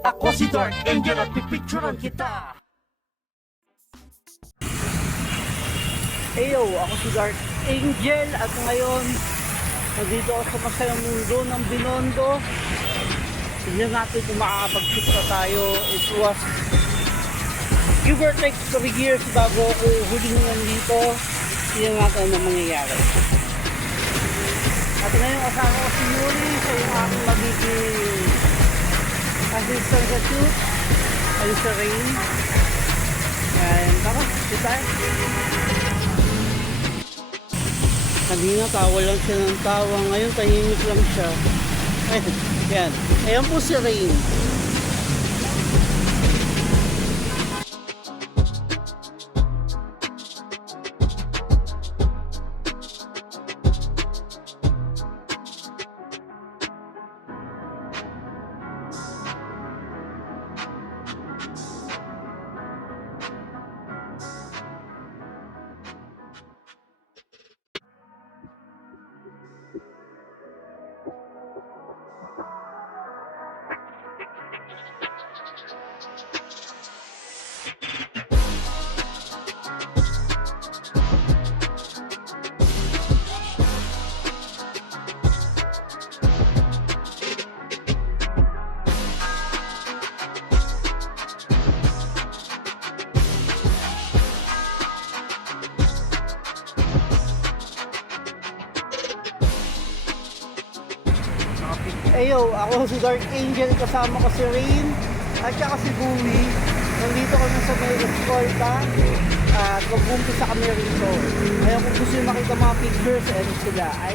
Ako si Dark Angel at pipicturean kita. Heyo, ako si Dark Angel at ngayon nandito ako sa masayang mundo ng Binondo. Tignan natin kung makakapag-shoot na tayo. It was give or take 3 years bago ako huling nandito. Tignan natin ang mangyayari. At ngayon kasama ko si Yuri sa yung aking magiging assistant sa shoot. Ayun sa Rain. And tara, shoot tayo. Kanina tawa lang siya ng tawa, ngayon tahimik lang siya. Yan, ayan po si Rain. Ayo, ako si Dark Angel, kasama ko si Rain at saka si Bowie. Nandito kami sa may eskolta at mag-umpisa kami rito. Ayaw kung gusto nyo makita mga pictures, ano sila ay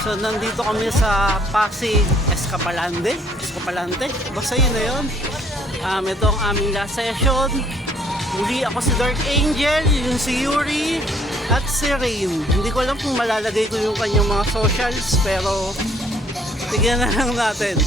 so nandito kami sa Pasig Escapalante, basta yun na yun. Ito ang aming last session. Muli ako si Dark Angel, yung si Yuri at si Rain. Hindi ko alam kung malalagay ko yung kanyang mga socials, pero tignan na lang natin.